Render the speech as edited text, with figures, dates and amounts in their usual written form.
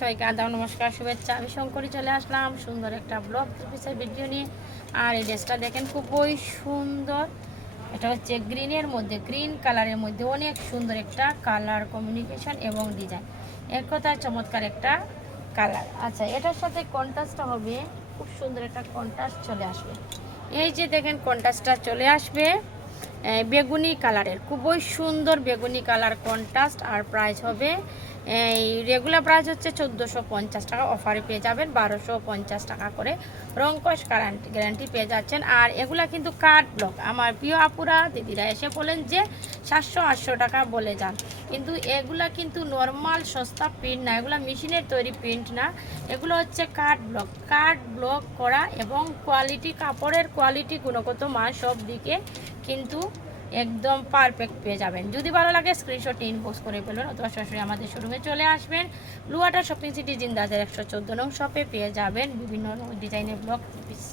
সবাইকে আদাব নমস্কার শুভেচ্ছা। আমি শঙ্করী চলে আসলাম সুন্দর একটা ব্লগ পিসের ভিডিও নিয়ে। আর এই ড্রেসটা দেখেন খুবই সুন্দর। এটা হচ্ছে গ্রিনের মধ্যে, গ্রিন কালারের মধ্যে অনেক সুন্দর একটা কালার কমিউনিকেশন এবং ডিজাইন, এক কথায় চমৎকার একটা কালার। আচ্ছা, এটার সাথে কন্ট্রাস্টটা হবে খুব সুন্দর একটা কন্ট্রাস্ট চলে আসবে। এই যে দেখেন কন্ট্রাস্টটা চলে আসবে বেগুনি কালারের, খুবই সুন্দর বেগুনি কালার কন্ট্রাস্ট। আর প্রাইস হবে এই রেগুলার প্রাইস হচ্ছে 1450 টাকা, অফারে পেয়ে যাবেন 1250 টাকা করে। রংকশ গ্যারান্টি পেয়ে যাচ্ছেন। আর এগুলা কিন্তু কাট ব্লক। আমার প্রিয় আপুরা দিদিরা এসে বলেন যে 700-800 টাকা বলে যান, কিন্তু এগুলা কিন্তু নর্মাল সস্তা প্রিন্ট না, এগুলো মেশিনের তৈরি প্রিন্ট না, এগুলো হচ্ছে কাট ব্লক করা এবং কোয়ালিটি, কাপড়ের কোয়ালিটি, গুণগত মান সব দিকে কিন্তু একদম পারফেক্ট পেয়ে যাবেন। যদি ভালো লাগে স্ক্রিনশট ইনবক্স করে ফেলবেন অথবা সরাসরি আমাদের শোরুমে চলে আসবেন। ব্লু ওয়াটার শপিং সিটি জিন্দাদের 114 নং শপে পেয়ে যাবেন বিভিন্ন ডিজাইনের ব্লক পিস।